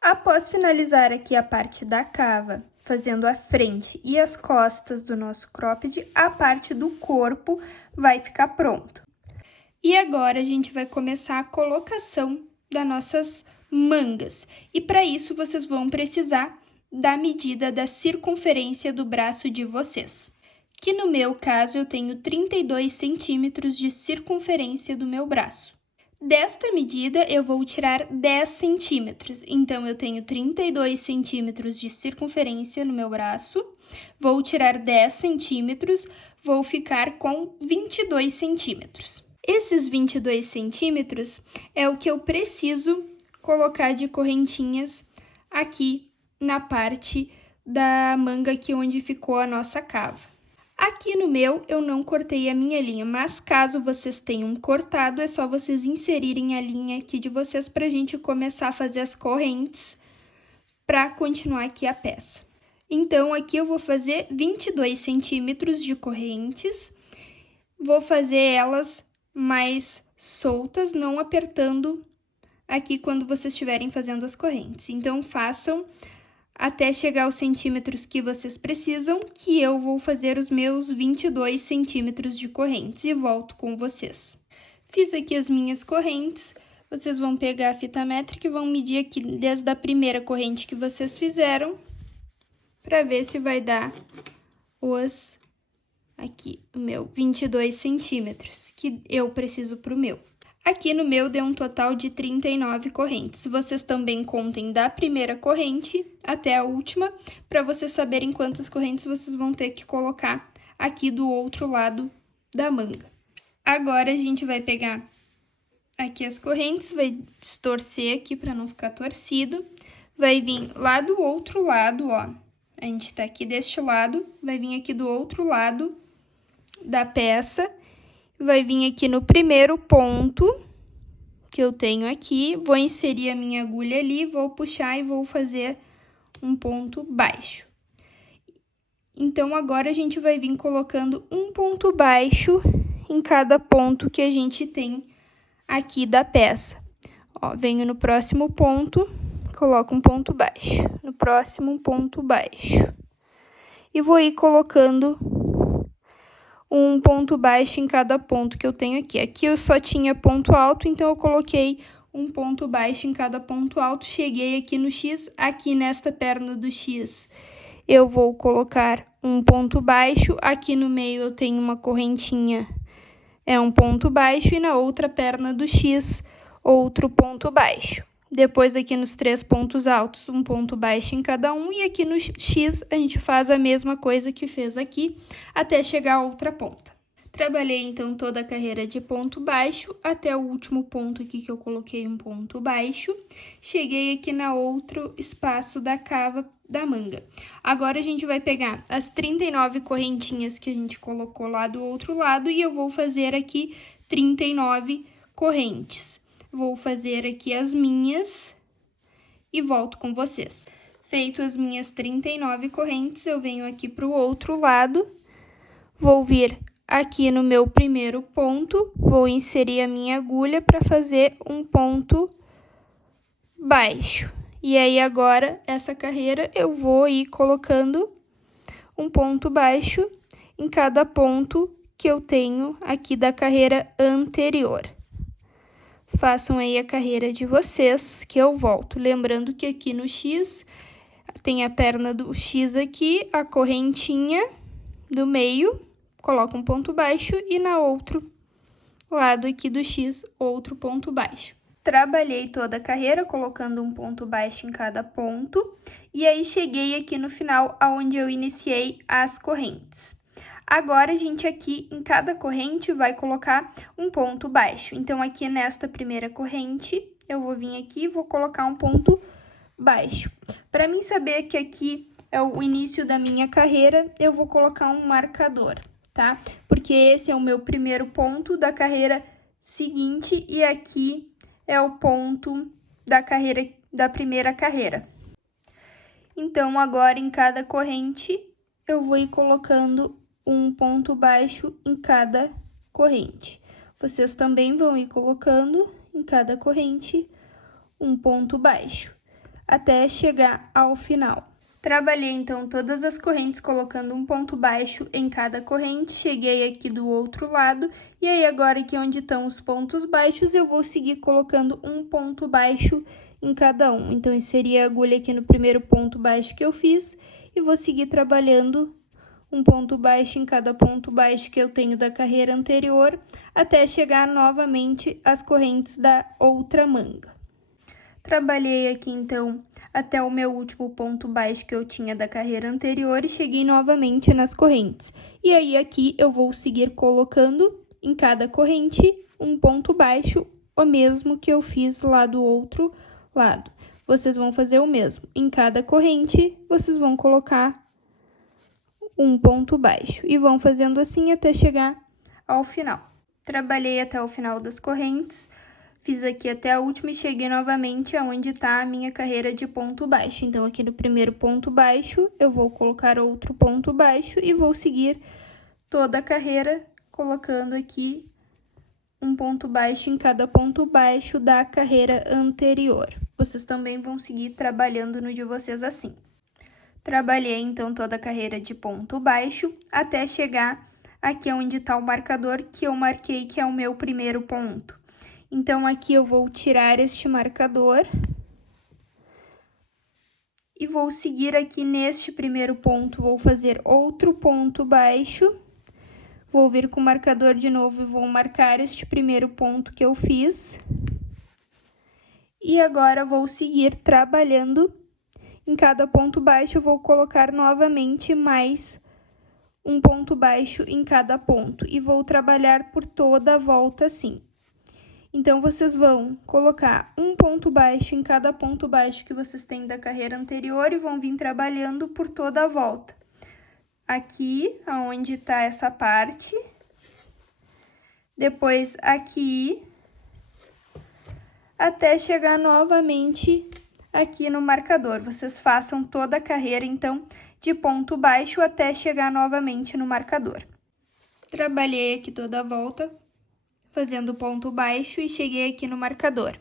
Após finalizar aqui a parte da cava, fazendo a frente e as costas do nosso cropped, a parte do corpo vai ficar pronto. E agora a gente vai começar a colocação das nossas mangas. E para isso vocês vão precisar da medida da circunferência do braço de vocês. Que no meu caso eu tenho 32 centímetros de circunferência do meu braço. Desta medida, eu vou tirar 10 centímetros, então eu tenho 32 centímetros de circunferência no meu braço, vou tirar 10 centímetros, vou ficar com 22 centímetros. Esses 22 centímetros é o que eu preciso colocar de correntinhas aqui na parte da manga aqui onde ficou a nossa cava. Aqui no meu, eu não cortei a minha linha, mas caso vocês tenham cortado, é só vocês inserirem a linha aqui de vocês para a gente começar a fazer as correntes para continuar aqui a peça. Então, aqui eu vou fazer 22 centímetros de correntes, vou fazer elas mais soltas, não apertando aqui quando vocês estiverem fazendo as correntes. Então, façam até chegar aos centímetros que vocês precisam, que eu vou fazer os meus 22 centímetros de correntes e volto com vocês. Fiz aqui as minhas correntes, vocês vão pegar a fita métrica e vão medir aqui desde a primeira corrente que vocês fizeram, para ver se vai dar aqui, o meu 22 centímetros, que eu preciso para o meu. Aqui no meu deu um total de 39 correntes. Vocês também contem da primeira corrente até a última, para vocês saberem quantas correntes vocês vão ter que colocar aqui do outro lado da manga. Agora, a gente vai pegar aqui as correntes, vai distorcer aqui para não ficar torcido. Vai vir lá do outro lado, ó. A gente tá aqui deste lado, vai vir aqui do outro lado da peça. Vai vir aqui no primeiro ponto que eu tenho aqui, vou inserir a minha agulha ali, vou puxar e vou fazer um ponto baixo. Então, agora a gente vai vir colocando um ponto baixo em cada ponto que a gente tem aqui da peça. Ó, venho no próximo ponto, coloco um ponto baixo, no próximo um ponto baixo. E vou ir colocando um ponto baixo em cada ponto que eu tenho aqui. Aqui eu só tinha ponto alto, então eu coloquei um ponto baixo em cada ponto alto. Cheguei aqui no X, aqui nesta perna do X eu vou colocar um ponto baixo. Aqui no meio eu tenho uma correntinha, é um ponto baixo, e na outra perna do X, outro ponto baixo. Depois aqui nos 3 pontos altos, um ponto baixo em cada um, e aqui no X a gente faz a mesma coisa que fez aqui, até chegar a outra ponta. Trabalhei então toda a carreira de ponto baixo, até o último ponto aqui que eu coloquei um ponto baixo. Cheguei aqui na outro espaço da cava da manga. Agora a gente vai pegar as 39 correntinhas que a gente colocou lá do outro lado, e eu vou fazer aqui 39 correntes. Vou fazer aqui as minhas e volto com vocês. Feito as minhas 39 correntes, eu venho aqui para o outro lado, vou vir aqui no meu primeiro ponto, vou inserir a minha agulha para fazer um ponto baixo. E aí, agora, essa carreira, eu vou ir colocando um ponto baixo em cada ponto que eu tenho aqui da carreira anterior. Façam aí a carreira de vocês, que eu volto. Lembrando que aqui no X, tem a perna do X aqui, a correntinha do meio, coloco um ponto baixo, e na outro lado aqui do X, outro ponto baixo. Trabalhei toda a carreira colocando um ponto baixo em cada ponto, e aí cheguei aqui no final, aonde eu iniciei as correntes. Agora, a gente aqui, em cada corrente, vai colocar um ponto baixo. Então, aqui nesta primeira corrente, eu vou vir aqui e vou colocar um ponto baixo. Para mim saber que aqui é o início da minha carreira, eu vou colocar um marcador, tá? Porque esse é o meu primeiro ponto da carreira seguinte, e aqui é o ponto da carreira, da primeira carreira. Então, agora, em cada corrente, eu vou ir colocando um ponto baixo em cada corrente. Vocês também vão ir colocando em cada corrente um ponto baixo. até chegar ao final. Trabalhei então todas as correntes colocando um ponto baixo em cada corrente, cheguei aqui do outro lado, e aí agora aqui onde estão os pontos baixos, eu vou seguir colocando um ponto baixo em cada um. Então, inseri a agulha aqui no primeiro ponto baixo que eu fiz, e vou seguir trabalhando um ponto baixo em cada ponto baixo que eu tenho da carreira anterior, até chegar novamente às correntes da outra manga. Trabalhei aqui, então, até o meu último ponto baixo que eu tinha da carreira anterior e cheguei novamente nas correntes. E aí, aqui, eu vou seguir colocando em cada corrente um ponto baixo, o mesmo que eu fiz lá do outro lado. Vocês vão fazer o mesmo. Em cada corrente, vocês vão colocar um ponto baixo e vão fazendo assim até chegar ao final. Trabalhei até o final das correntes. Fiz aqui até a última e cheguei novamente aonde está a minha carreira de ponto baixo. Então, aqui no primeiro ponto baixo, eu vou colocar outro ponto baixo e vou seguir toda a carreira colocando aqui um ponto baixo em cada ponto baixo da carreira anterior. Vocês também vão seguir trabalhando no de vocês assim. Trabalhei, então, toda a carreira de ponto baixo até chegar aqui onde está o marcador que eu marquei, que é o meu primeiro ponto. Então, aqui eu vou tirar este marcador e vou seguir aqui neste primeiro ponto, vou fazer outro ponto baixo, vou vir com o marcador de novo e vou marcar este primeiro ponto que eu fiz. E agora, vou seguir trabalhando em cada ponto baixo, eu vou colocar novamente mais um ponto baixo em cada ponto e vou trabalhar por toda a volta assim. Então, vocês vão colocar um ponto baixo em cada ponto baixo que vocês têm da carreira anterior e vão vir trabalhando por toda a volta. Aqui, aonde está essa parte. Depois, aqui. Até chegar novamente aqui no marcador. Vocês façam toda a carreira, então, de ponto baixo até chegar novamente no marcador. Trabalhei aqui toda a volta, fazendo ponto baixo e cheguei aqui no marcador.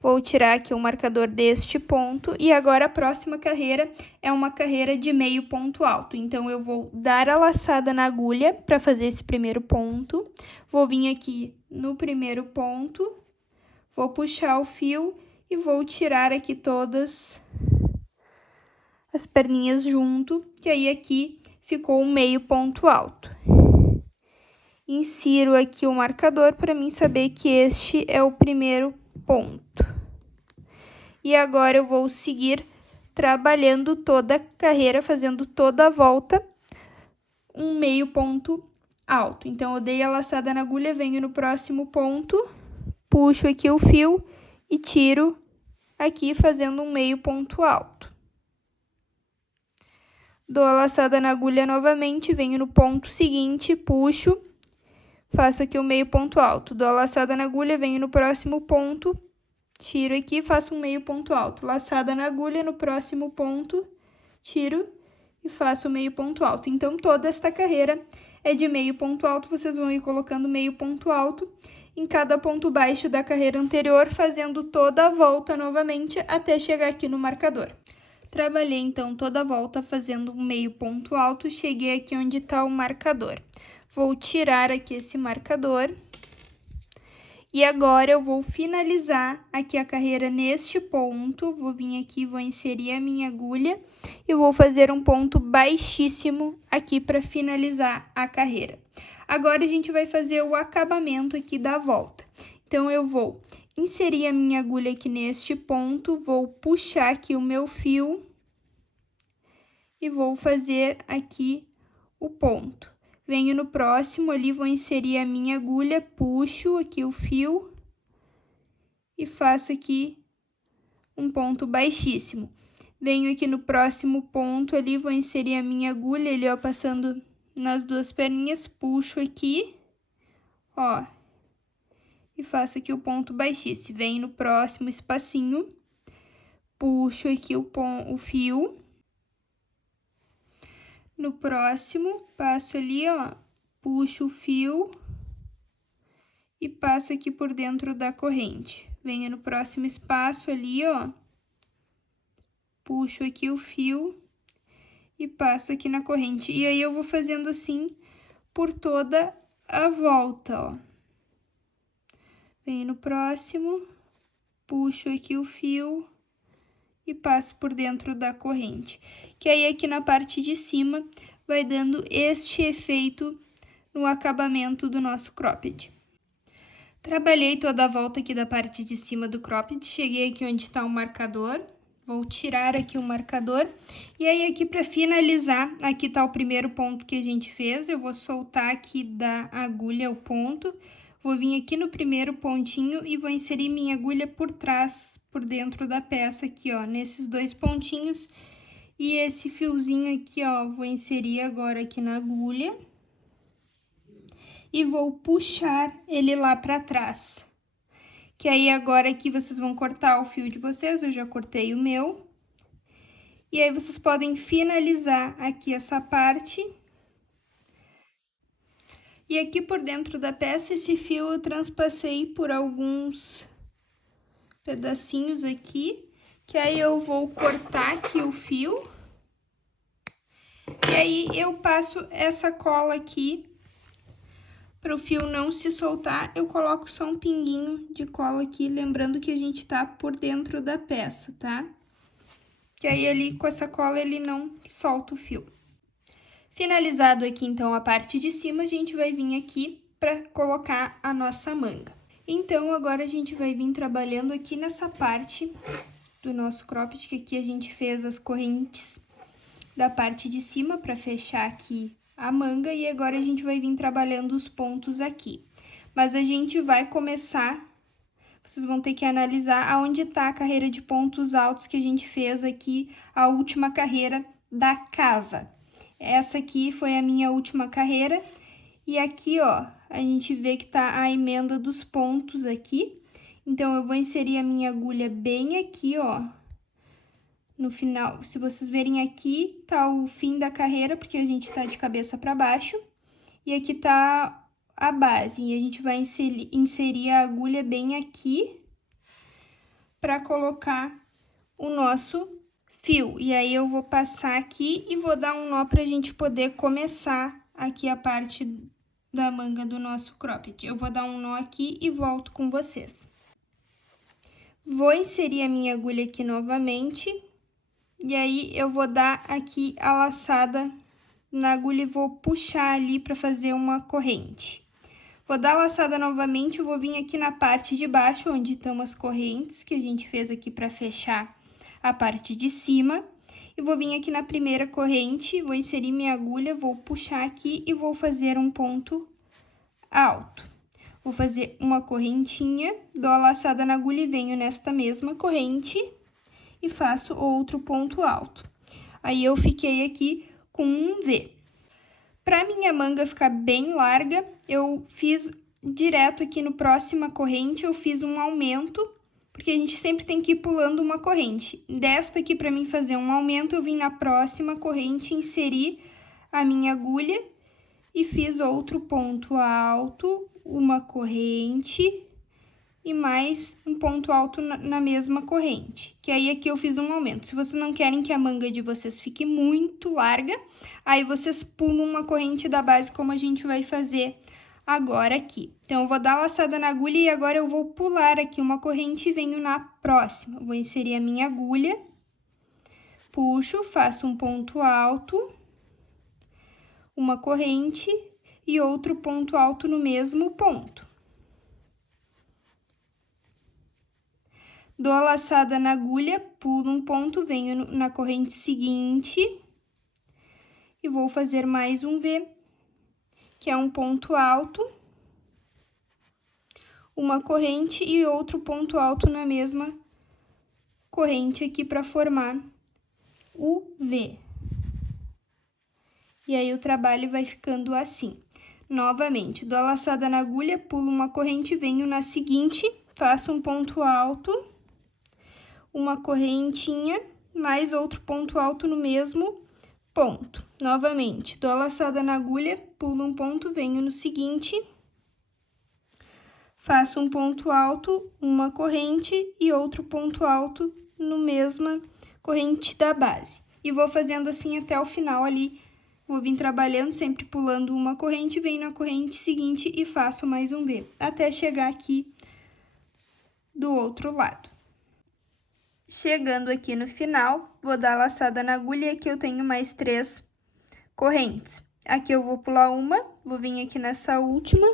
Vou tirar aqui o marcador deste ponto e agora a próxima carreira é uma carreira de meio ponto alto. Então, eu vou dar a laçada na agulha para fazer esse primeiro ponto. Vou vir aqui no primeiro ponto, vou puxar o fio e vou tirar aqui todas as perninhas junto, que aí aqui ficou um meio ponto alto. Insiro aqui o marcador para mim saber que este é o primeiro ponto. E agora eu vou seguir trabalhando toda a carreira, fazendo toda a volta, um meio ponto alto. Então, eu dei a laçada na agulha, venho no próximo ponto, puxo aqui o fio e tiro aqui fazendo um meio ponto alto. Dou a laçada na agulha novamente, venho no ponto seguinte, puxo, faço aqui o meio ponto alto. Dou a laçada na agulha, venho no próximo ponto, tiro aqui, faço um meio ponto alto. Laçada na agulha, no próximo ponto, tiro e faço o meio ponto alto. Então, toda esta carreira é de meio ponto alto, vocês vão ir colocando meio ponto alto em cada ponto baixo da carreira anterior, fazendo toda a volta novamente até chegar aqui no marcador. Trabalhei, então, toda a volta fazendo um meio ponto alto, cheguei aqui onde está o marcador. Vou tirar aqui esse marcador. E agora, eu vou finalizar aqui a carreira neste ponto. Vou vir aqui, vou inserir a minha agulha e vou fazer um ponto baixíssimo aqui para finalizar a carreira. Agora, a gente vai fazer o acabamento aqui da volta. Então, eu vou inserir a minha agulha aqui neste ponto, vou puxar aqui o meu fio e vou fazer aqui o ponto. Venho no próximo ali, vou inserir a minha agulha, puxo aqui o fio e faço aqui um ponto baixíssimo. Venho aqui no próximo ponto ali, vou inserir a minha agulha ali, ó, passando nas duas perninhas, puxo aqui, ó, e faço aqui o ponto baixíssimo. Venho no próximo espacinho, puxo aqui o fio. No próximo, passo ali, ó, puxo o fio e passo aqui por dentro da corrente. Venho no próximo espaço ali, ó, puxo aqui o fio e passo aqui na corrente. E aí eu vou fazendo assim por toda a volta, ó. Venho no próximo, puxo aqui o fio e passo por dentro da corrente. Que aí aqui na parte de cima vai dando este efeito no acabamento do nosso cropped. Trabalhei toda a volta aqui da parte de cima do cropped, cheguei aqui onde está o marcador, vou tirar aqui o marcador, e aí aqui para finalizar, aqui está o primeiro ponto que a gente fez, eu vou soltar aqui da agulha o ponto, vou vir aqui no primeiro pontinho e vou inserir minha agulha por trás, por dentro da peça aqui, ó, nesses dois pontinhos, e esse fiozinho aqui, ó, vou inserir agora aqui na agulha. E vou puxar ele lá pra trás. Que aí agora aqui vocês vão cortar o fio de vocês, eu já cortei o meu. E aí vocês podem finalizar aqui essa parte. E aqui por dentro da peça, esse fio eu transpassei por alguns pedacinhos aqui. Que aí eu vou cortar aqui o fio. E aí eu passo essa cola aqui. Para o fio não se soltar, eu coloco só um pinguinho de cola aqui, lembrando que a gente tá por dentro da peça, tá? Que aí ali com essa cola ele não solta o fio. Finalizado aqui então a parte de cima, a gente vai vir aqui para colocar a nossa manga. Então agora a gente vai vir trabalhando aqui nessa parte do nosso cropped, que aqui a gente fez as correntes da parte de cima para fechar aqui a manga, e agora a gente vai vir trabalhando os pontos aqui. Mas a gente vai começar, vocês vão ter que analisar aonde tá a carreira de pontos altos que a gente fez aqui, a última carreira da cava. Essa aqui foi a minha última carreira, e aqui, ó, a gente vê que tá a emenda dos pontos aqui. Então, eu vou inserir a minha agulha bem aqui, ó. No final, se vocês verem aqui, tá o fim da carreira, porque a gente tá de cabeça para baixo. E aqui tá a base, e a gente vai inserir a agulha bem aqui para colocar o nosso fio. E aí, eu vou passar aqui e vou dar um nó pra gente poder começar aqui a parte da manga do nosso cropped. Eu vou dar um nó aqui e volto com vocês. Vou inserir a minha agulha aqui novamente. E aí, eu vou dar aqui a laçada na agulha e vou puxar ali para fazer uma corrente. Vou dar a laçada novamente, eu vou vir aqui na parte de baixo, onde estão as correntes que a gente fez aqui para fechar a parte de cima. E vou vir aqui na primeira corrente, vou inserir minha agulha, vou puxar aqui e vou fazer um ponto alto. Vou fazer uma correntinha, dou a laçada na agulha e venho nesta mesma corrente e faço outro ponto alto. Aí, eu fiquei aqui com um V. Para minha manga ficar bem larga, eu fiz direto aqui no próxima corrente, eu fiz um aumento, porque a gente sempre tem que ir pulando uma corrente. Desta aqui, para mim fazer um aumento, eu vim na próxima corrente, inseri a minha agulha e fiz outro ponto alto, uma corrente e mais um ponto alto na mesma corrente, que aí aqui eu fiz um aumento. Se vocês não querem que a manga de vocês fique muito larga, aí vocês pulam uma corrente da base, como a gente vai fazer agora aqui. Então, eu vou dar a laçada na agulha e agora eu vou pular aqui uma corrente e venho na próxima. Vou inserir a minha agulha, puxo, faço um ponto alto, uma corrente e outro ponto alto no mesmo ponto. Dou a laçada na agulha, pulo um ponto, venho na corrente seguinte e vou fazer mais um V, que é um ponto alto, uma corrente e outro ponto alto na mesma corrente aqui para formar o V. E aí, o trabalho vai ficando assim. Novamente, dou a laçada na agulha, pulo uma corrente, venho na seguinte, faço um ponto alto, uma correntinha, mais outro ponto alto no mesmo ponto. Novamente, dou a laçada na agulha, pulo um ponto, venho no seguinte, faço um ponto alto, uma corrente e outro ponto alto no mesma corrente da base. E vou fazendo assim até o final ali. Vou vir trabalhando, sempre pulando uma corrente, venho na corrente seguinte e faço mais um V, até chegar aqui do outro lado. Chegando aqui no final, vou dar laçada na agulha e aqui eu tenho mais 3 correntes. Aqui eu vou pular uma, vou vir aqui nessa última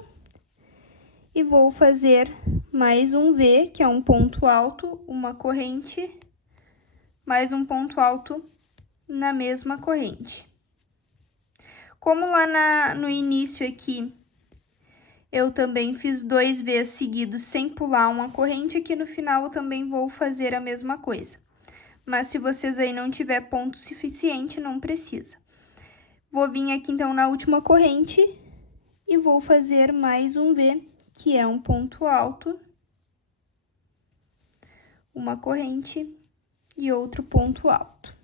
e vou fazer mais um V, que é um ponto alto, uma corrente, mais um ponto alto na mesma corrente. Como lá no início aqui, eu também fiz 2 V's seguidos sem pular uma corrente, aqui no final eu também vou fazer a mesma coisa. Mas se vocês aí não tiver ponto suficiente, não precisa. Vou vir aqui então na última corrente e vou fazer mais um V, que é um ponto alto, uma corrente e outro ponto alto.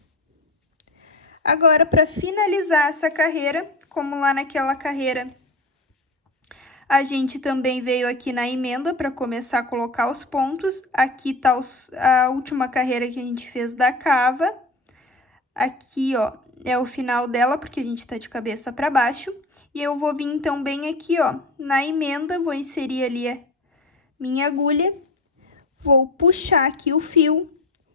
Agora, para finalizar essa carreira, como lá naquela carreira, a gente também veio aqui na emenda para começar a colocar os pontos. Aqui tá a última carreira que a gente fez da cava. Aqui, ó, é o final dela, porque a gente tá de cabeça para baixo. E eu vou vir, então, bem aqui, ó, na emenda, vou inserir ali a minha agulha. Vou puxar aqui o fio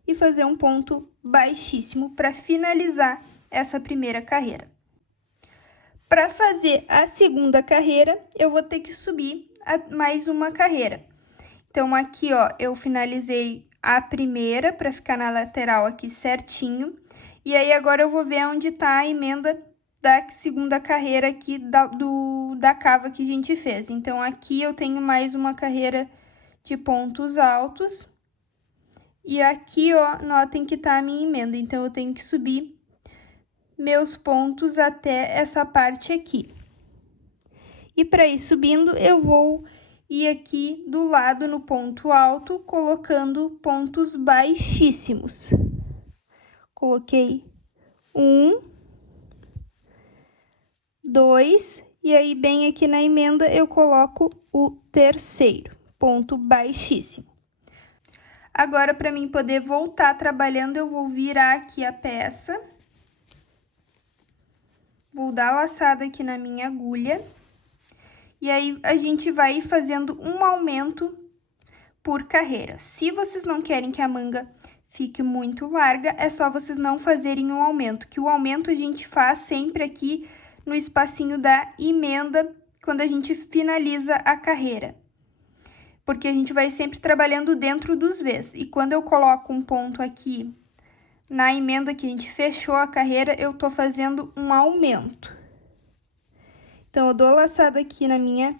e fazer um ponto baixíssimo para finalizar essa primeira carreira. Para fazer a segunda carreira, eu vou ter que subir mais uma carreira. Então, aqui, ó, eu finalizei a primeira para ficar na lateral aqui certinho. E aí, agora eu vou ver onde tá a emenda da segunda carreira aqui da cava que a gente fez. Então, aqui eu tenho mais uma carreira de pontos altos. E aqui, ó, notem que tá a minha emenda. Então, eu tenho que subir meus pontos até essa parte aqui. E para ir subindo, eu vou ir aqui do lado no ponto alto, colocando pontos baixíssimos. Coloquei 1, 2, e aí bem aqui na emenda eu coloco o terceiro, ponto baixíssimo. Agora, para mim poder voltar trabalhando, eu vou virar aqui a peça. Vou dar laçada aqui na minha agulha. E aí, a gente vai fazendo um aumento por carreira. Se vocês não querem que a manga fique muito larga, é só vocês não fazerem um aumento. Que o aumento a gente faz sempre aqui no espacinho da emenda, quando a gente finaliza a carreira. Porque a gente vai sempre trabalhando dentro dos V's. E quando eu coloco um ponto aqui na emenda que a gente fechou a carreira, eu tô fazendo um aumento. Então, eu dou laçada aqui na minha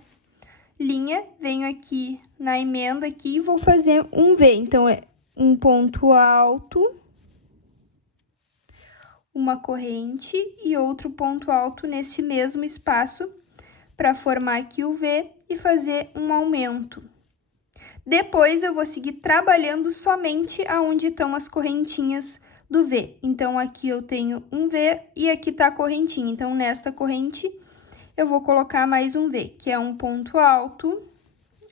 linha, venho aqui na emenda aqui e vou fazer um V. Então, é um ponto alto, uma corrente e outro ponto alto nesse mesmo espaço para formar aqui o V e fazer um aumento. Depois, eu vou seguir trabalhando somente aonde estão as correntinhas do V. Então, aqui eu tenho um V e aqui tá a correntinha. Então, nesta corrente, eu vou colocar mais um V, que é um ponto alto,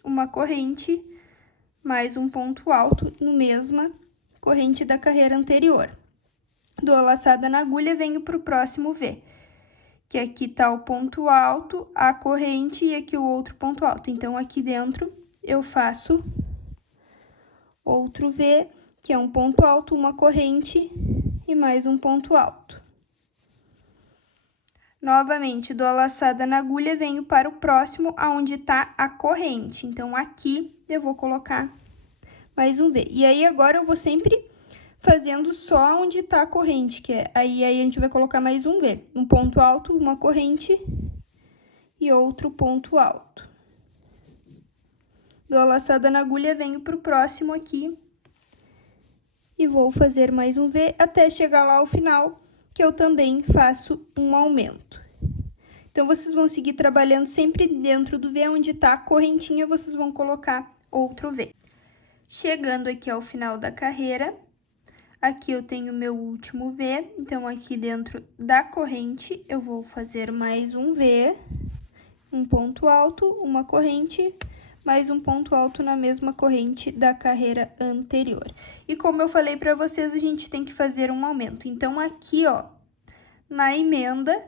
uma corrente, mais um ponto alto no mesma corrente da carreira anterior. Dou a laçada na agulha e venho pro próximo V, que aqui tá o ponto alto, a corrente e aqui o outro ponto alto. Então, aqui dentro, eu faço outro V, que é um ponto alto, uma corrente e mais um ponto alto. Novamente, dou a laçada na agulha, venho para o próximo, aonde tá a corrente. Então, aqui eu vou colocar mais um V. E aí, agora eu vou sempre fazendo só onde tá a corrente, que é aí a gente vai colocar mais um V. Um ponto alto, uma corrente e outro ponto alto. Dou a laçada na agulha, venho pro próximo aqui. E vou fazer mais um V até chegar lá ao final, que eu também faço um aumento. Então, vocês vão seguir trabalhando sempre dentro do V, onde tá a correntinha, vocês vão colocar outro V. Chegando aqui ao final da carreira, aqui eu tenho meu último V, então, aqui dentro da corrente, eu vou fazer mais um V, um ponto alto, uma corrente, mais um ponto alto na mesma corrente da carreira anterior. E como eu falei para vocês, a gente tem que fazer um aumento. Então, aqui, ó, na emenda,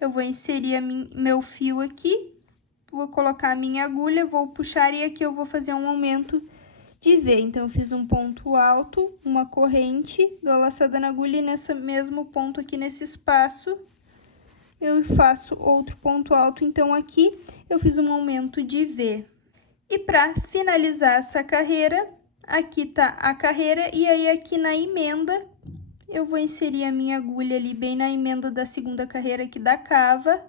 eu vou inserir meu fio aqui, vou colocar a minha agulha, vou puxar e aqui eu vou fazer um aumento de V. Então, eu fiz um ponto alto, uma corrente, dou a laçada na agulha e nesse mesmo ponto aqui, nesse espaço, eu faço outro ponto alto. Então, aqui eu fiz um aumento de V. E para finalizar essa carreira, aqui tá a carreira e aí aqui na emenda, eu vou inserir a minha agulha ali bem na emenda da segunda carreira aqui da cava.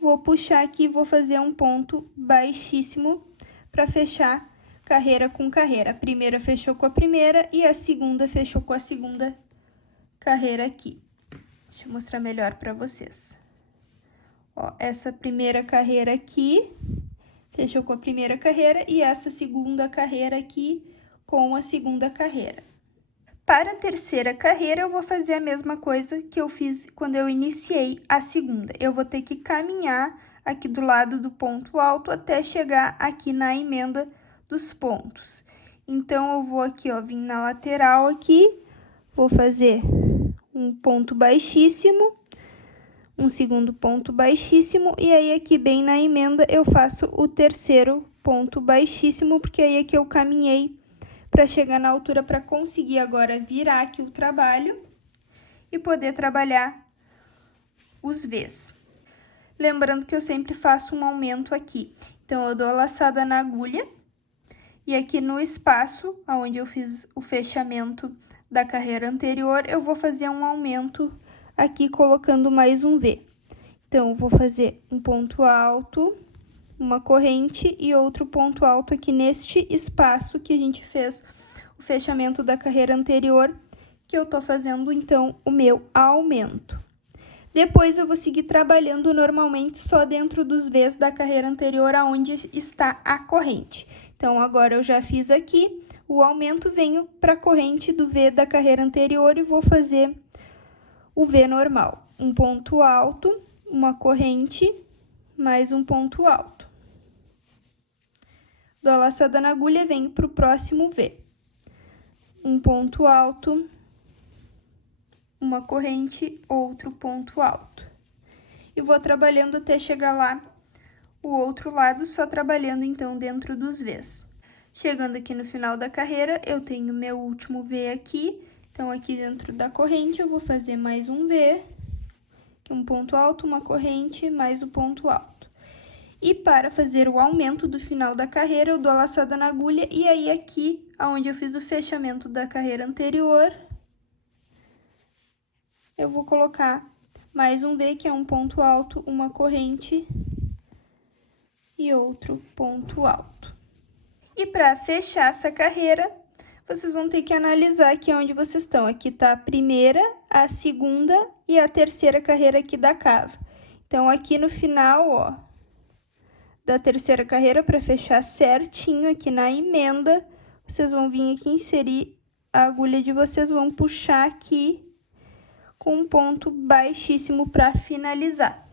Vou puxar aqui e vou fazer um ponto baixíssimo para fechar carreira com carreira. A primeira fechou com a primeira e a segunda fechou com a segunda carreira aqui. Deixa eu mostrar melhor para vocês. Ó, essa primeira carreira aqui fechou com a primeira carreira e essa segunda carreira aqui com a segunda carreira. Para a terceira carreira, eu vou fazer a mesma coisa que eu fiz quando eu iniciei a segunda. Eu vou ter que caminhar aqui do lado do ponto alto até chegar aqui na emenda dos pontos. Então, eu vou aqui, ó, vim na lateral aqui, vou fazer um ponto baixíssimo, um segundo ponto baixíssimo, e aí aqui bem na emenda eu faço o terceiro ponto baixíssimo, porque aí aqui eu caminhei para chegar na altura para conseguir agora virar aqui o trabalho e poder trabalhar os V's. Lembrando que eu sempre faço um aumento aqui. Então, eu dou a laçada na agulha e aqui no espaço onde eu fiz o fechamento da carreira anterior, eu vou fazer um aumento aqui colocando mais um V. Então, eu vou fazer um ponto alto, uma corrente e outro ponto alto aqui neste espaço que a gente fez o fechamento da carreira anterior, que eu tô fazendo, então, o meu aumento. Depois, eu vou seguir trabalhando normalmente só dentro dos V's da carreira anterior, aonde está a corrente. Então, agora eu já fiz aqui o aumento, venho para a corrente do V da carreira anterior e vou fazer o V normal. Um ponto alto, uma corrente, mais um ponto alto. Dou a laçada na agulha e venho para o próximo V. Um ponto alto, uma corrente, outro ponto alto. E vou trabalhando até chegar lá, o outro lado, só trabalhando então dentro dos V's. Chegando aqui no final da carreira, eu tenho meu último V aqui. Então, aqui dentro da corrente, eu vou fazer mais um V, um ponto alto, uma corrente, mais o ponto alto. E para fazer o aumento do final da carreira, eu dou a laçada na agulha e aí aqui, onde eu fiz o fechamento da carreira anterior, eu vou colocar mais um V, que é um ponto alto, uma corrente e outro ponto alto. E para fechar essa carreira, vocês vão ter que analisar aqui onde vocês estão. Aqui tá a primeira, a segunda e a terceira carreira aqui da cava. Então, aqui no final, ó, da terceira carreira, para fechar certinho aqui na emenda, vocês vão vir aqui inserir a agulha de vocês, vão puxar aqui com um ponto baixíssimo para finalizar.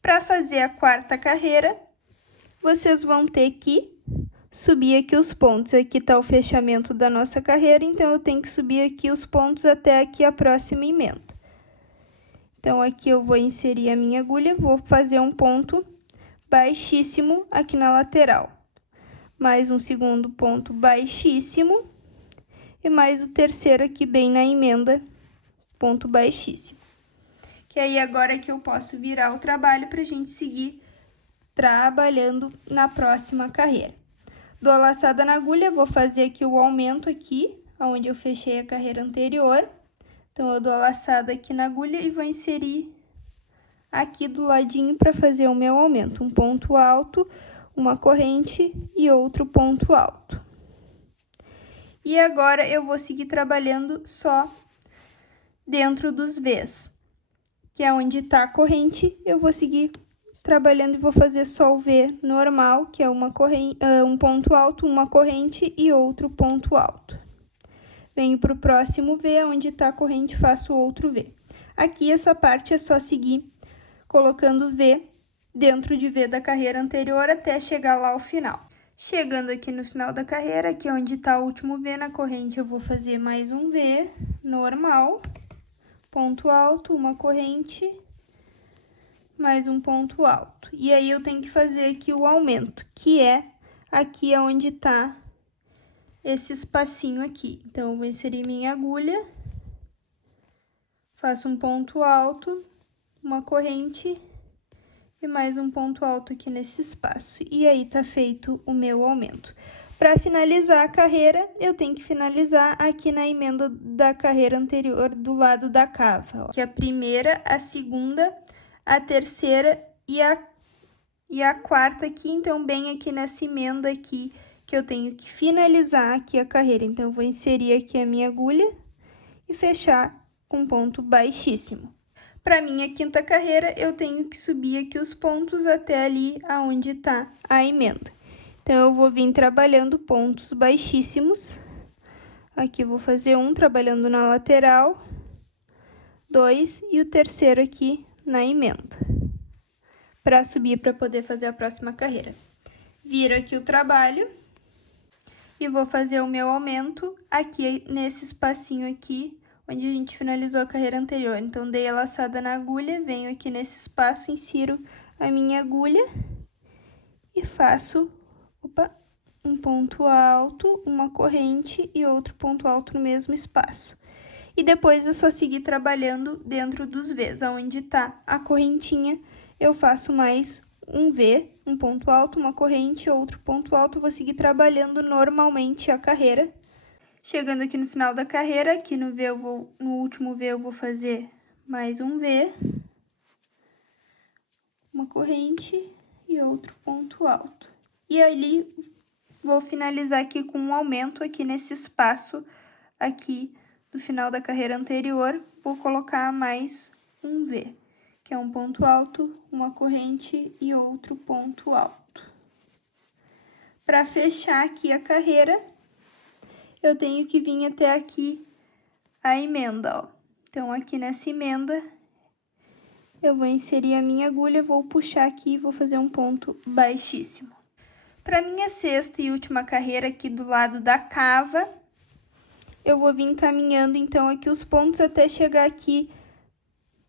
Para fazer a quarta carreira, vocês vão ter que subir aqui os pontos. Aqui tá o fechamento da nossa carreira, então eu tenho que subir aqui os pontos até aqui a próxima emenda. Então, aqui eu vou inserir a minha agulha, vou fazer um ponto baixíssimo aqui na lateral. Mais um segundo ponto baixíssimo e mais o terceiro aqui bem na emenda, ponto baixíssimo. Que aí agora é que eu posso virar o trabalho pra gente seguir trabalhando na próxima carreira. Dou a laçada na agulha, vou fazer aqui o aumento aqui, onde eu fechei a carreira anterior. Então, eu dou a laçada aqui na agulha e vou inserir aqui do ladinho para fazer o meu aumento. Um ponto alto, uma corrente e outro ponto alto. E agora, eu vou seguir trabalhando só dentro dos V's, que é onde tá a corrente, eu vou seguir trabalhando e vou fazer só o V normal, que é uma corrente, um ponto alto, uma corrente e outro ponto alto. Venho para o próximo V, onde está a corrente, faço outro V. Aqui, essa parte é só seguir colocando V dentro de V da carreira anterior até chegar lá ao final. Chegando aqui no final da carreira, aqui onde está o último V na corrente, eu vou fazer mais um V normal, ponto alto, uma corrente, mais um ponto alto. E aí eu tenho que fazer aqui o aumento, que é aqui onde está esse espacinho aqui. Então, eu vou inserir minha agulha, faço um ponto alto, uma corrente e mais um ponto alto aqui nesse espaço. E aí, tá feito o meu aumento. Para finalizar a carreira, eu tenho que finalizar aqui na emenda da carreira anterior, do lado da cava, ó. Que é a primeira, a segunda, a terceira e a quarta aqui. Então, bem aqui nessa emenda aqui, que eu tenho que finalizar aqui a carreira. Então, eu vou inserir aqui a minha agulha e fechar com ponto baixíssimo. Para minha quinta carreira, eu tenho que subir aqui os pontos até ali aonde tá a emenda. Então, eu vou vir trabalhando pontos baixíssimos. Aqui eu vou fazer um trabalhando na lateral, 2 e o terceiro aqui na emenda, para subir para poder fazer a próxima carreira. Viro aqui o trabalho e vou fazer o meu aumento aqui nesse espacinho aqui, onde a gente finalizou a carreira anterior. Então, dei a laçada na agulha, venho aqui nesse espaço, insiro a minha agulha e faço, um ponto alto, uma corrente e outro ponto alto no mesmo espaço. E depois é só seguir trabalhando dentro dos Vs, onde tá a correntinha, eu faço mais um V, um ponto alto, uma corrente, outro ponto alto, vou seguir trabalhando normalmente a carreira. Chegando aqui no final da carreira, aqui no V no último V eu vou fazer mais um V, uma corrente e outro ponto alto. E ali vou finalizar aqui com um aumento aqui nesse espaço aqui do final da carreira anterior, vou colocar mais um V, que é um ponto alto, uma corrente e outro ponto alto. Para fechar aqui a carreira, eu tenho que vir até aqui a emenda, ó. Então, aqui nessa emenda, eu vou inserir a minha agulha, vou puxar aqui e vou fazer um ponto baixíssimo. Para minha sexta e última carreira aqui do lado da cava, eu vou vir caminhando, então, aqui os pontos até chegar aqui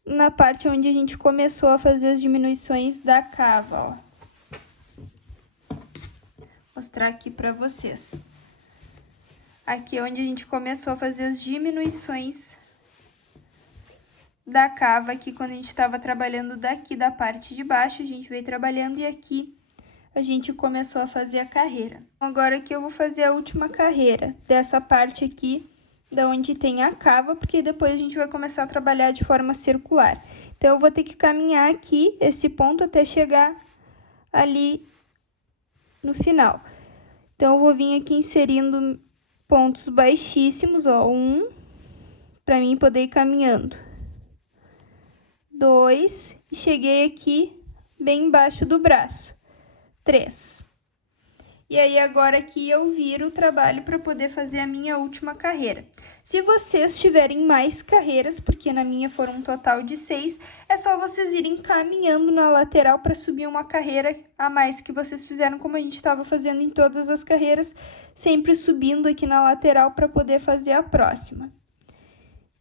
na parte onde a gente começou a fazer as diminuições da cava, ó. Mostrar aqui para vocês. Aqui é onde a gente começou a fazer as diminuições da cava, aqui quando a gente estava trabalhando daqui da parte de baixo, a gente veio trabalhando e aqui a gente começou a fazer a carreira. Agora aqui eu vou fazer a última carreira dessa parte aqui, da onde tem a cava, porque depois a gente vai começar a trabalhar de forma circular. Então, eu vou ter que caminhar aqui, esse ponto, até chegar ali no final. Então, eu vou vir aqui inserindo pontos baixíssimos, ó, 1, para mim poder ir caminhando. 2, e cheguei aqui bem embaixo do braço. 3. E aí, agora aqui eu viro o trabalho para poder fazer a minha última carreira. Se vocês tiverem mais carreiras, porque na minha foram um total de 6, é só vocês irem caminhando na lateral para subir uma carreira a mais que vocês fizeram, como a gente estava fazendo em todas as carreiras, sempre subindo aqui na lateral para poder fazer a próxima.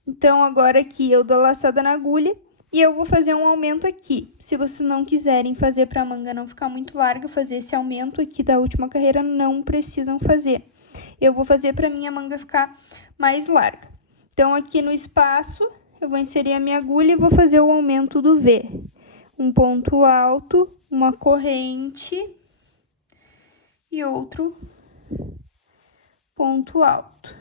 Então, agora aqui eu dou laçada na agulha. E eu vou fazer um aumento aqui. Se vocês não quiserem fazer para a manga não ficar muito larga, fazer esse aumento aqui da última carreira, não precisam fazer. Eu vou fazer para minha manga ficar mais larga. Então, aqui no espaço, eu vou inserir a minha agulha e vou fazer o aumento do V. Um ponto alto, uma corrente e outro ponto alto.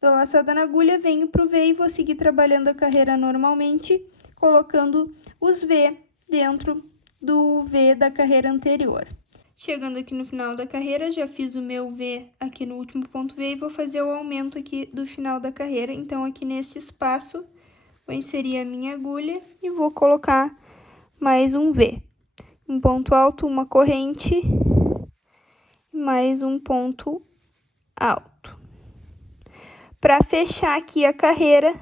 Dou laçada na agulha, venho pro V e vou seguir trabalhando a carreira normalmente, colocando os V dentro do V da carreira anterior. Chegando aqui no final da carreira, já fiz o meu V aqui no último ponto V e vou fazer o aumento aqui do final da carreira. Então, aqui nesse espaço, vou inserir a minha agulha e vou colocar mais um V. Um ponto alto, uma corrente, mais um ponto alto. Para fechar aqui a carreira,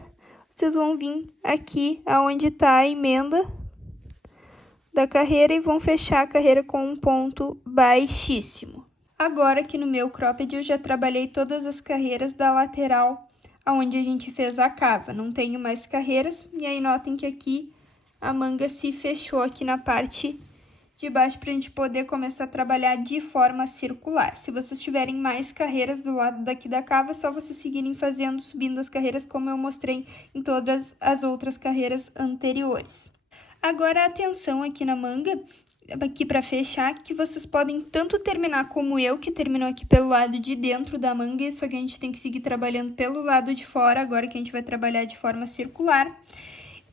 vocês vão vir aqui aonde tá a emenda da carreira e vão fechar a carreira com um ponto baixíssimo. Agora aqui no meu cropped eu já trabalhei todas as carreiras da lateral aonde a gente fez a cava, não tenho mais carreiras, e aí notem que aqui a manga se fechou aqui na parte de baixo para a gente poder começar a trabalhar de forma circular. Se vocês tiverem mais carreiras do lado daqui da cava, é só vocês seguirem fazendo, subindo as carreiras como eu mostrei em todas as outras carreiras anteriores. Agora atenção aqui na manga, aqui para fechar, que vocês podem tanto terminar como eu, que terminou aqui pelo lado de dentro da manga, só que a gente tem que seguir trabalhando pelo lado de fora, agora que a gente vai trabalhar de forma circular.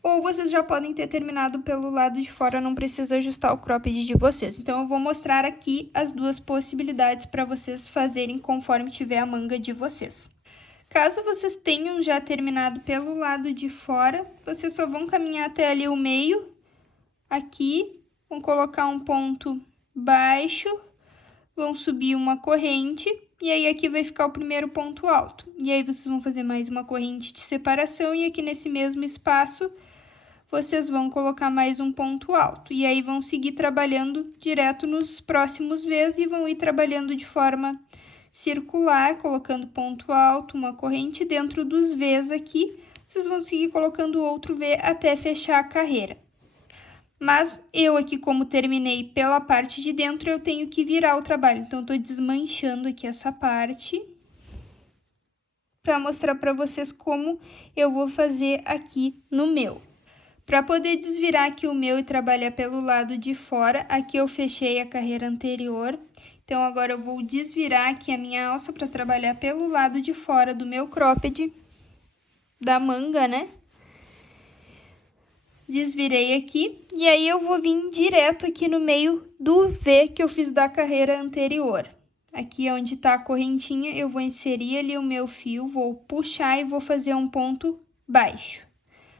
Ou vocês já podem ter terminado pelo lado de fora, não precisa ajustar o cropped de vocês. Então, eu vou mostrar aqui as duas possibilidades para vocês fazerem conforme tiver a manga de vocês. Caso vocês tenham já terminado pelo lado de fora, vocês só vão caminhar até ali o meio, aqui, vão colocar um ponto baixo, vão subir uma corrente, e aí aqui vai ficar o primeiro ponto alto. E aí vocês vão fazer mais uma corrente de separação, e aqui nesse mesmo espaço, vocês vão colocar mais um ponto alto. E aí vão seguir trabalhando direto nos próximos Vs e vão ir trabalhando de forma circular, colocando ponto alto, uma corrente dentro dos Vs aqui. Vocês vão seguir colocando outro V até fechar a carreira. Mas eu aqui, como terminei pela parte de dentro, eu tenho que virar o trabalho. Então, eu tô desmanchando aqui essa parte para mostrar para vocês como eu vou fazer aqui no meu. Para poder desvirar aqui o meu e trabalhar pelo lado de fora, aqui eu fechei a carreira anterior. Então, agora eu vou desvirar aqui a minha alça para trabalhar pelo lado de fora do meu cropped, da manga, né? Desvirei aqui, e aí eu vou vir direto aqui no meio do V que eu fiz da carreira anterior. Aqui onde tá a correntinha, eu vou inserir ali o meu fio, vou puxar e vou fazer um ponto baixo.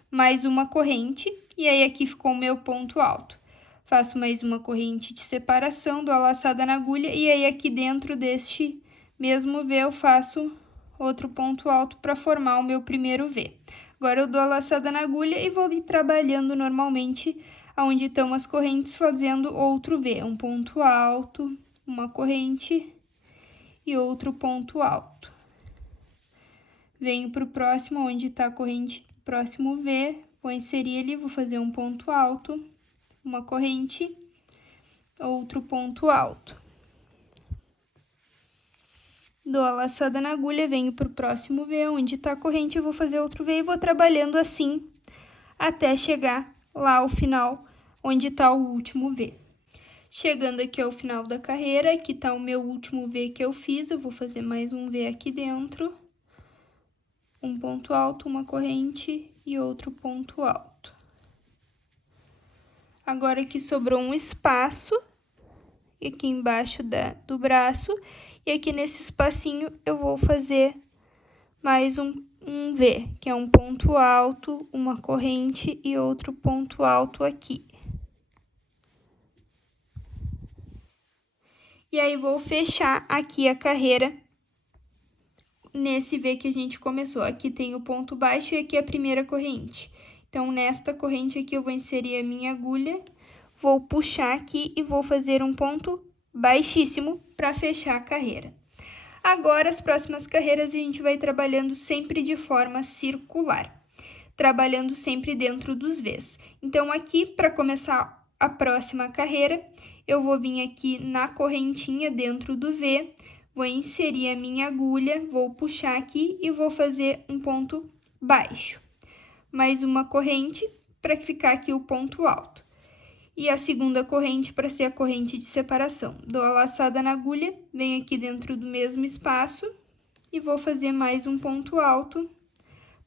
Mais uma corrente, e aí aqui ficou o meu ponto alto. Faço mais uma corrente de separação, dou a laçada na agulha, e aí aqui dentro deste mesmo V eu faço outro ponto alto para formar o meu primeiro V. Agora eu dou a laçada na agulha e vou ir trabalhando normalmente onde estão as correntes, fazendo outro V. Um ponto alto, uma corrente e outro ponto alto. Venho para o próximo, onde está a corrente, próximo V, vou inserir ali, vou fazer um ponto alto, uma corrente, outro ponto alto. Dou a laçada na agulha, venho para o próximo V, onde está a corrente, eu vou fazer outro V e vou trabalhando assim até chegar lá ao final, onde está o último V. Chegando aqui ao final da carreira, aqui está o meu último V que eu fiz, eu vou fazer mais um V aqui dentro. Um ponto alto, uma corrente e outro ponto alto. Agora aqui sobrou um espaço, aqui embaixo do braço, e aqui nesse espacinho eu vou fazer mais um V, que é um ponto alto, uma corrente e outro ponto alto aqui. E aí, vou fechar aqui a carreira nesse V que a gente começou. Aqui tem o ponto baixo e aqui a primeira corrente. Então, nesta corrente aqui, eu vou inserir a minha agulha, vou puxar aqui e vou fazer um ponto baixíssimo para fechar a carreira. Agora, as próximas carreiras, a gente vai trabalhando sempre de forma circular, trabalhando sempre dentro dos Vs. Então, aqui, para começar a próxima carreira, eu vou vir aqui na correntinha dentro do V, vou inserir a minha agulha, vou puxar aqui e vou fazer um ponto baixo. Mais uma corrente para ficar aqui o ponto alto. E a segunda corrente para ser a corrente de separação. Dou a laçada na agulha, venho aqui dentro do mesmo espaço e vou fazer mais um ponto alto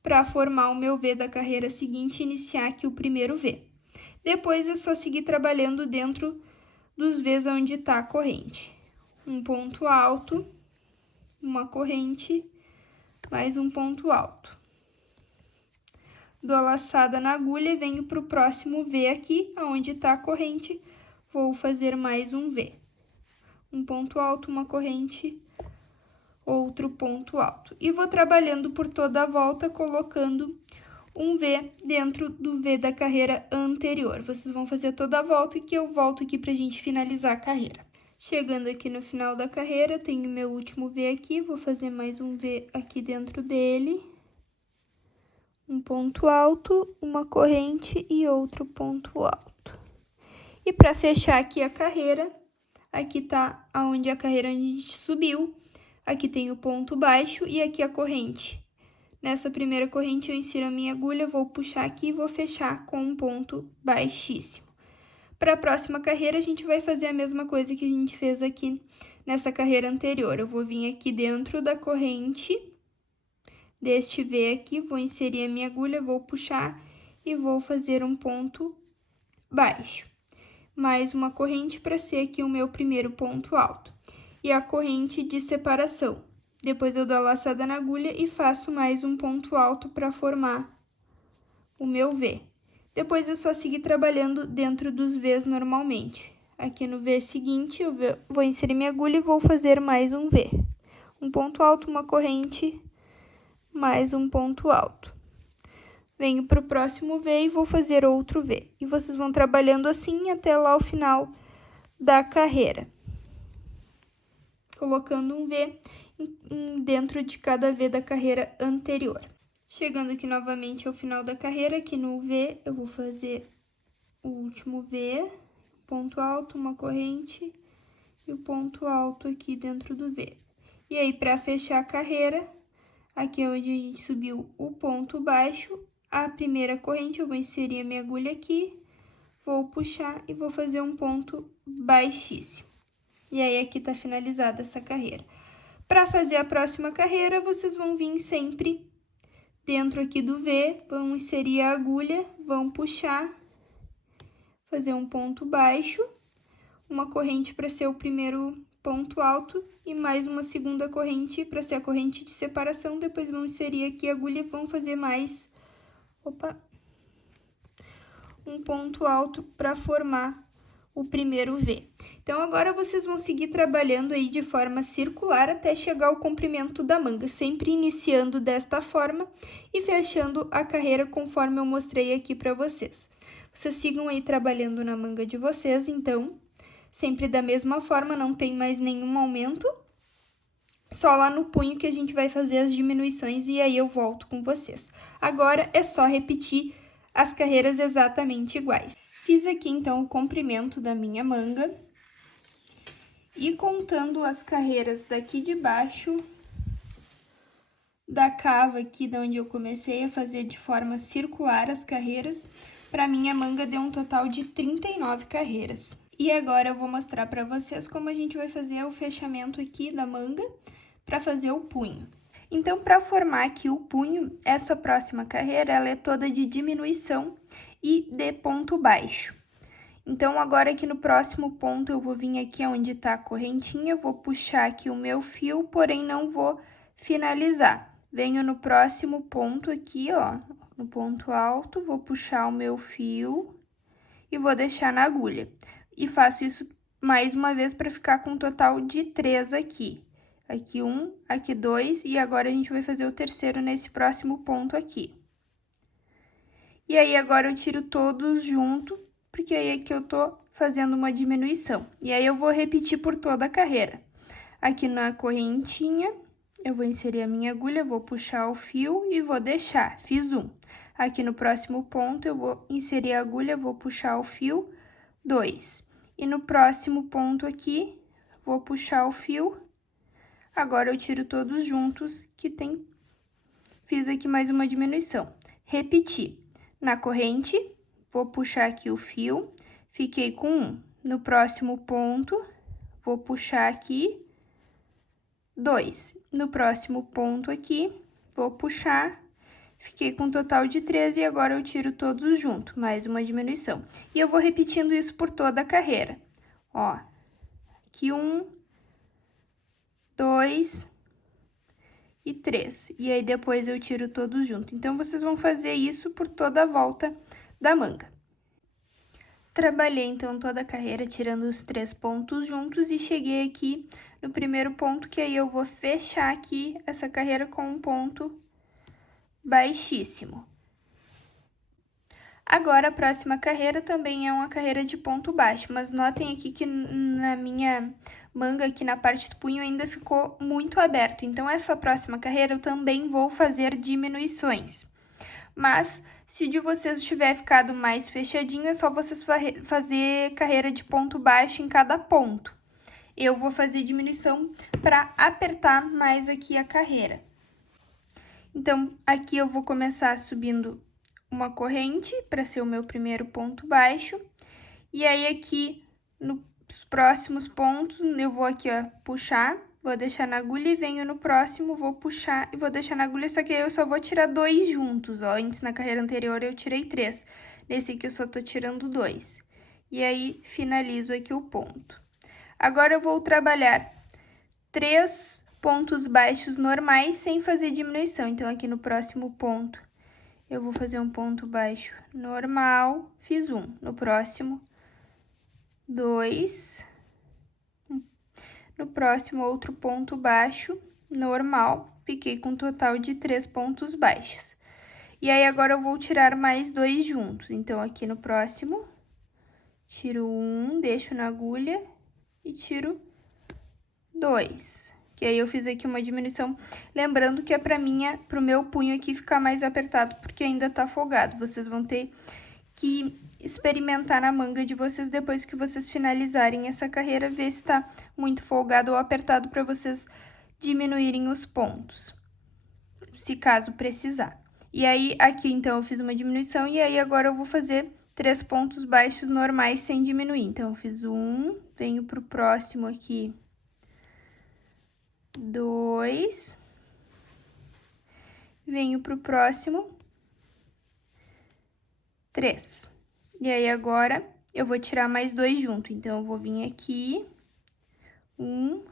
para formar o meu V da carreira seguinte e iniciar aqui o primeiro V. Depois é só seguir trabalhando dentro dos Vs onde está a corrente. Um ponto alto, uma corrente, mais um ponto alto. Dou a laçada na agulha e venho para o próximo V aqui, onde está a corrente, vou fazer mais um V. Um ponto alto, uma corrente, outro ponto alto. E vou trabalhando por toda a volta, colocando um V dentro do V da carreira anterior. Vocês vão fazer toda a volta e que eu volto aqui pra gente finalizar a carreira. Chegando aqui no final da carreira, tenho meu último V aqui, vou fazer mais um V aqui dentro dele. Um ponto alto, uma corrente e outro ponto alto. E para fechar aqui a carreira, aqui tá onde a carreira a gente subiu, aqui tem o ponto baixo e aqui a corrente. Nessa primeira corrente eu insiro a minha agulha, vou puxar aqui e vou fechar com um ponto baixíssimo. Para a próxima carreira, a gente vai fazer a mesma coisa que a gente fez aqui nessa carreira anterior. Eu vou vir aqui dentro da corrente deste V aqui, vou inserir a minha agulha, vou puxar e vou fazer um ponto baixo. Mais uma corrente para ser aqui o meu primeiro ponto alto. E a corrente de separação. Depois eu dou a laçada na agulha e faço mais um ponto alto para formar o meu V. Depois é só seguir trabalhando dentro dos Vs normalmente. Aqui no V seguinte, eu vou inserir minha agulha e vou fazer mais um V. Um ponto alto, uma corrente, mais um ponto alto. Venho para o próximo V e vou fazer outro V. E vocês vão trabalhando assim até lá o final da carreira. Colocando um V dentro de cada V da carreira anterior. Chegando aqui novamente ao final da carreira, aqui no V, eu vou fazer o último V, ponto alto, uma corrente e o ponto alto aqui dentro do V. E aí, para fechar a carreira, aqui é onde a gente subiu o ponto baixo, a primeira corrente, eu vou inserir a minha agulha aqui, vou puxar e vou fazer um ponto baixíssimo. E aí, aqui tá finalizada essa carreira. Para fazer a próxima carreira, vocês vão vir sempre dentro aqui do V, vão inserir a agulha, vão puxar, fazer um ponto baixo, uma corrente para ser o primeiro ponto alto e mais uma segunda corrente para ser a corrente de separação. Depois vão inserir aqui a agulha e vão fazer mais, um ponto alto para formar o primeiro V. Então, agora vocês vão seguir trabalhando aí de forma circular até chegar ao comprimento da manga, sempre iniciando desta forma e fechando a carreira conforme eu mostrei aqui para vocês. Vocês sigam aí trabalhando na manga de vocês, então, sempre da mesma forma, não tem mais nenhum aumento, só lá no punho que a gente vai fazer as diminuições e aí eu volto com vocês. Agora é só repetir as carreiras exatamente iguais. Fiz aqui, então, o comprimento da minha manga e contando as carreiras daqui de baixo, da cava aqui de onde eu comecei a fazer de forma circular as carreiras, para minha manga deu um total de 39 carreiras. E agora eu vou mostrar para vocês como a gente vai fazer o fechamento aqui da manga para fazer o punho. Então, para formar aqui o punho, essa próxima carreira, ela é toda de diminuição e de ponto baixo. Então, agora aqui no próximo ponto, eu vou vir aqui onde tá a correntinha, vou puxar aqui o meu fio, porém não vou finalizar. Venho no próximo ponto aqui, ó, no ponto alto, vou puxar o meu fio e vou deixar na agulha. E faço isso mais uma vez para ficar com um total de 3 aqui. Aqui 1, aqui 2, e agora a gente vai fazer o terceiro nesse próximo ponto aqui. E aí, agora eu tiro todos junto, porque aí é que eu tô fazendo uma diminuição. E aí, eu vou repetir por toda a carreira. Aqui na correntinha, eu vou inserir a minha agulha, vou puxar o fio e vou deixar, fiz 1. Aqui no próximo ponto, eu vou inserir a agulha, vou puxar o fio, 2. E no próximo ponto aqui, vou puxar o fio. Agora, eu tiro todos juntos, fiz aqui mais uma diminuição. Repetir. Na corrente, vou puxar aqui o fio, fiquei com 1. No próximo ponto, vou puxar aqui, 2. No próximo ponto aqui, vou puxar, fiquei com um total de 3 e agora eu tiro todos juntos, mais uma diminuição. E eu vou repetindo isso por toda a carreira. Ó, aqui 1, 2 e 3. E aí, depois eu tiro todos juntos. Então, vocês vão fazer isso por toda a volta da manga. Trabalhei, então, toda a carreira tirando os 3 pontos juntos e cheguei aqui no primeiro ponto, que aí eu vou fechar aqui essa carreira com um ponto baixíssimo. Agora, a próxima carreira também é uma carreira de ponto baixo, mas notem aqui que na minha manga, aqui na parte do punho, ainda ficou muito aberto. Então, essa próxima carreira eu também vou fazer diminuições. Mas, se de vocês tiver ficado mais fechadinho, é só vocês fazer carreira de ponto baixo em cada ponto. Eu vou fazer diminuição para apertar mais aqui a carreira. Então, aqui eu vou começar subindo uma corrente para ser o meu primeiro ponto baixo. E aí, aqui nos próximos pontos, eu vou aqui, ó, puxar, vou deixar na agulha e venho no próximo, vou puxar e vou deixar na agulha, só que aí eu só vou tirar 2 juntos, ó. Antes, na carreira anterior, eu tirei 3. Nesse aqui, eu só tô tirando 2. E aí, finalizo aqui o ponto. Agora, eu vou trabalhar 3 pontos baixos normais sem fazer diminuição. Então, aqui no próximo ponto, eu vou fazer um ponto baixo normal, fiz 1. No próximo, 2. No próximo, outro ponto baixo normal, fiquei com um total de 3 pontos baixos. E aí, agora eu vou tirar mais 2 juntos. Então, aqui no próximo, tiro 1, deixo na agulha e tiro 2. Que aí eu fiz aqui uma diminuição, lembrando que é pro meu punho aqui ficar mais apertado, porque ainda tá folgado. Vocês vão ter que experimentar na manga de vocês depois que vocês finalizarem essa carreira, ver se tá muito folgado ou apertado para vocês diminuírem os pontos, se caso precisar. E aí, aqui, então, eu fiz uma diminuição, e aí, agora eu vou fazer 3 pontos baixos normais sem diminuir. Então, eu fiz 1, venho pro próximo aqui, 2, venho pro próximo, 3. E aí, agora, eu vou tirar mais 2 junto. Então, eu vou vir aqui, 1,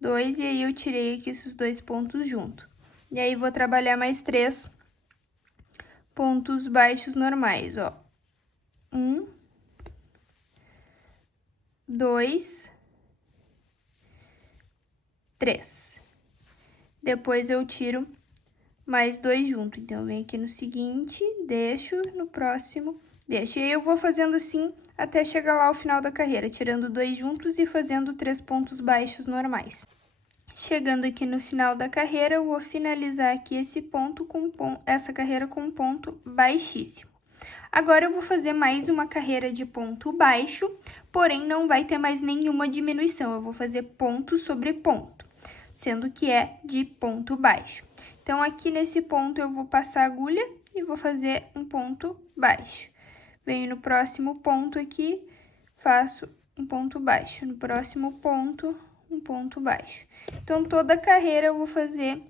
2, e aí eu tirei aqui esses 2 pontos junto. E aí, vou trabalhar mais 3 pontos baixos normais, ó. 1, 2, 3. Depois, eu tiro mais 2 junto. Então, eu venho aqui no seguinte, deixo, no próximo, deixo. E aí, eu vou fazendo assim até chegar lá ao final da carreira, tirando 2 juntos e fazendo 3 pontos baixos normais. Chegando aqui no final da carreira, eu vou finalizar aqui esse ponto essa carreira com um ponto baixíssimo. Agora, eu vou fazer mais uma carreira de ponto baixo, porém, não vai ter mais nenhuma diminuição. Eu vou fazer ponto sobre ponto, sendo que é de ponto baixo. Então, aqui nesse ponto, eu vou passar a agulha e vou fazer um ponto baixo. Venho no próximo ponto aqui, faço um ponto baixo. No próximo ponto, um ponto baixo. Então, toda a carreira eu vou fazer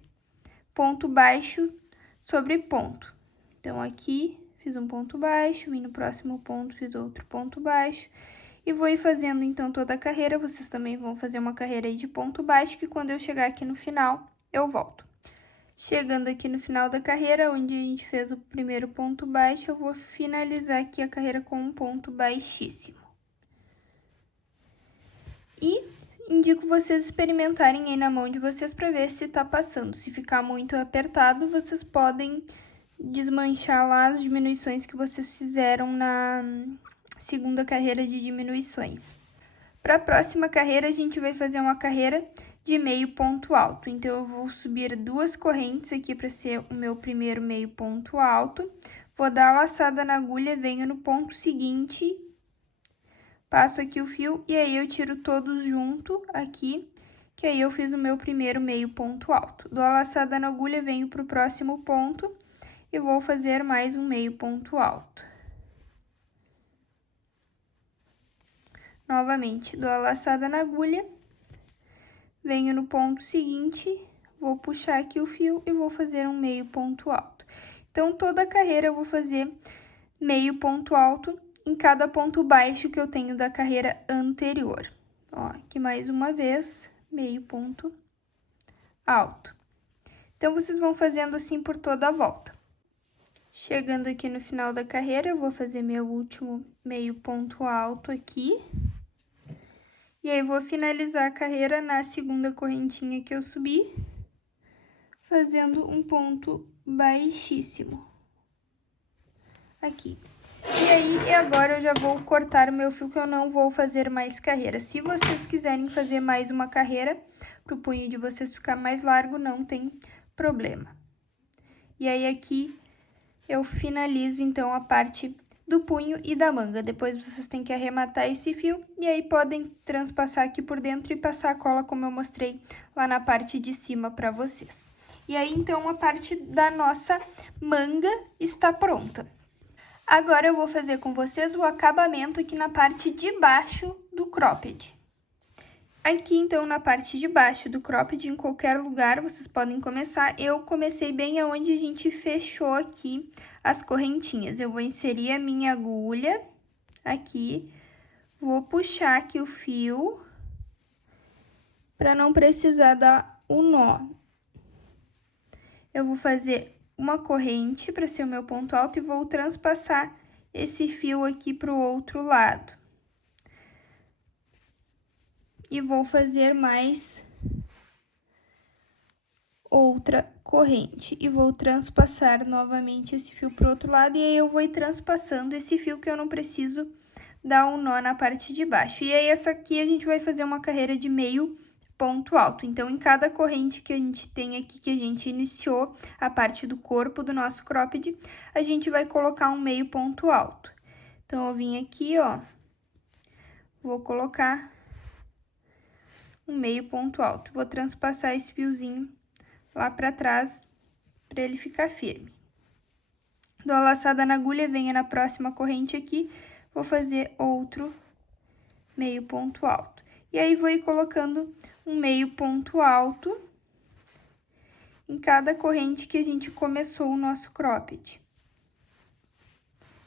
ponto baixo sobre ponto. Então, aqui, fiz um ponto baixo, vim no próximo ponto, fiz outro ponto baixo. E vou ir fazendo, então, toda a carreira. Vocês também vão fazer uma carreira aí de ponto baixo, que quando eu chegar aqui no final, eu volto. Chegando aqui no final da carreira, onde a gente fez o primeiro ponto baixo, eu vou finalizar aqui a carreira com um ponto baixíssimo. E indico vocês experimentarem aí na mão de vocês para ver se tá passando. Se ficar muito apertado, vocês podem desmanchar lá as diminuições que vocês fizeram na segunda carreira de diminuições. Para a próxima carreira, a gente vai fazer uma carreira de meio ponto alto. Então, eu vou subir 2 correntes aqui para ser o meu primeiro meio ponto alto. Vou dar a laçada na agulha, venho no ponto seguinte, passo aqui o fio e aí eu tiro todos junto aqui, que aí eu fiz o meu primeiro meio ponto alto. Dou a laçada na agulha, venho pro próximo ponto e vou fazer mais um meio ponto alto. Novamente, dou a laçada na agulha, venho no ponto seguinte, vou puxar aqui o fio e vou fazer um meio ponto alto. Então, toda a carreira eu vou fazer meio ponto alto em cada ponto baixo que eu tenho da carreira anterior. Ó, aqui mais uma vez, meio ponto alto. Então, vocês vão fazendo assim por toda a volta. Chegando aqui no final da carreira, eu vou fazer meu último meio ponto alto aqui. E aí, vou finalizar a carreira na segunda correntinha que eu subi, fazendo um ponto baixíssimo. aqui. E aí, agora eu já vou cortar o meu fio, que eu não vou fazer mais carreira. Se vocês quiserem fazer mais uma carreira, para o punho de vocês ficar mais largo, não tem problema. E aí, aqui, eu finalizo, então, a parte do punho e da manga. Depois, vocês têm que arrematar esse fio, e aí podem transpassar aqui por dentro e passar a cola, como eu mostrei lá na parte de cima para vocês. E aí, então, a parte da nossa manga está pronta. Agora, eu vou fazer com vocês o acabamento aqui na parte de baixo do cropped. Aqui, então, na parte de baixo do cropped, em qualquer lugar, vocês podem começar. Eu comecei bem aonde a gente fechou aqui as correntinhas. Eu vou inserir a minha agulha aqui, vou puxar aqui o fio, para não precisar dar o nó. Eu vou fazer uma corrente para ser o meu ponto alto e vou transpassar esse fio aqui para o outro lado. E vou fazer mais outra corrente e vou transpassar novamente esse fio para o outro lado, e aí eu vou ir transpassando esse fio que eu não preciso dar um nó na parte de baixo. E aí, essa aqui a gente vai fazer uma carreira de meio ponto alto. Então, em cada corrente que a gente tem aqui, que a gente iniciou a parte do corpo do nosso cropped, a gente vai colocar um meio ponto alto. Então, eu vim aqui, ó, vou colocar um meio ponto alto. Vou transpassar esse fiozinho lá pra trás, pra ele ficar firme. Dou a laçada na agulha, venho na próxima corrente aqui, vou fazer outro meio ponto alto. E aí, vou ir colocando um meio ponto alto em cada corrente que a gente começou o nosso cropped.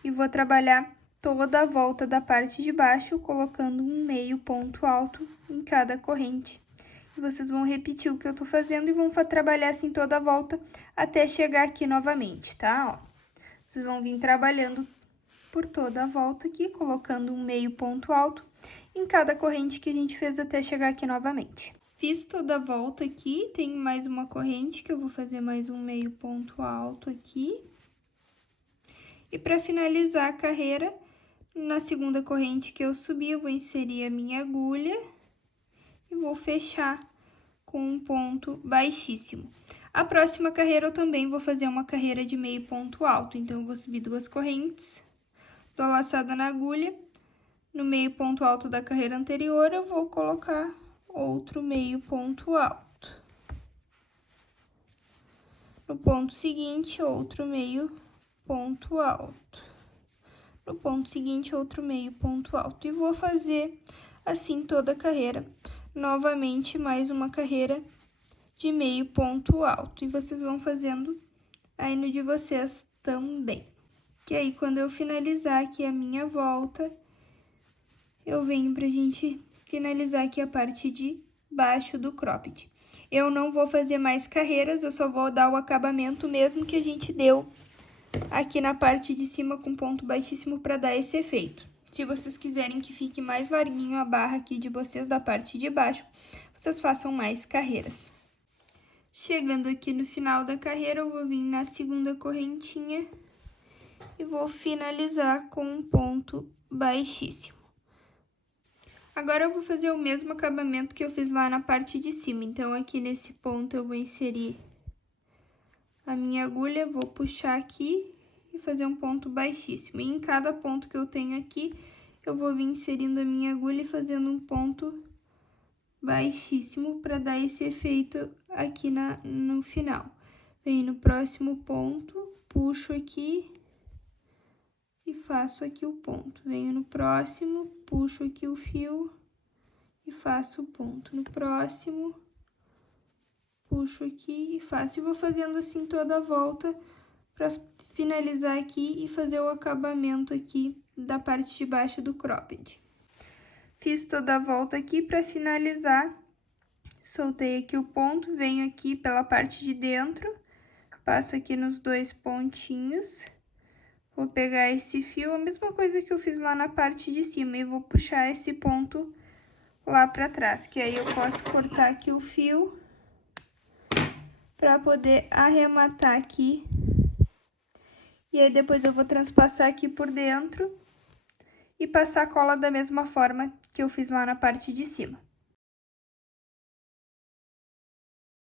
E vou trabalhar toda a volta da parte de baixo, colocando um meio ponto alto em cada corrente. E vocês vão repetir o que eu tô fazendo e vão trabalhar assim toda a volta até chegar aqui novamente, tá? Ó, vocês vão vir trabalhando por toda a volta aqui, colocando um meio ponto alto em cada corrente que a gente fez até chegar aqui novamente. Fiz toda a volta aqui, tem mais uma corrente que eu vou fazer mais um meio ponto alto aqui. E para finalizar a carreira, na segunda corrente que eu subi, eu vou inserir a minha agulha e vou fechar com um ponto baixíssimo. A próxima carreira eu também vou fazer uma carreira de meio ponto alto, então eu vou subir 2 correntes, dou a laçada na agulha, no meio ponto alto da carreira anterior eu vou colocar outro meio ponto alto. No ponto seguinte, outro meio ponto alto. No ponto seguinte, outro meio ponto alto. E vou fazer assim toda a carreira. Novamente, mais uma carreira de meio ponto alto. E vocês vão fazendo aí no de vocês também. Que aí, quando eu finalizar aqui a minha volta, eu venho pra gente finalizar aqui a parte de baixo do cropped. Eu não vou fazer mais carreiras, eu só vou dar o acabamento mesmo que a gente deu aqui na parte de cima com ponto baixíssimo para dar esse efeito. Se vocês quiserem que fique mais larguinho a barra aqui de vocês da parte de baixo, vocês façam mais carreiras. Chegando aqui no final da carreira, eu vou vir na segunda correntinha e vou finalizar com um ponto baixíssimo. Agora, eu vou fazer o mesmo acabamento que eu fiz lá na parte de cima. Então, aqui nesse ponto, eu vou inserir a minha agulha, vou puxar aqui e fazer um ponto baixíssimo. E em cada ponto que eu tenho aqui, eu vou vir inserindo a minha agulha e fazendo um ponto baixíssimo para dar esse efeito aqui no final. Venho no próximo ponto, puxo aqui e faço aqui o ponto. Venho no próximo, puxo aqui o fio e faço o ponto. No próximo, puxo aqui e faço. E vou fazendo assim toda a volta para finalizar aqui e fazer o acabamento aqui da parte de baixo do cropped. Fiz toda a volta aqui para finalizar. Soltei aqui o ponto, venho aqui pela parte de dentro, passo aqui nos 2 pontinhos. Vou pegar esse fio, a mesma coisa que eu fiz lá na parte de cima, e vou puxar esse ponto lá pra trás, que aí eu posso cortar aqui o fio pra poder arrematar aqui E aí depois eu vou transpassar aqui por dentro e passar a cola da mesma forma que eu fiz lá na parte de cima.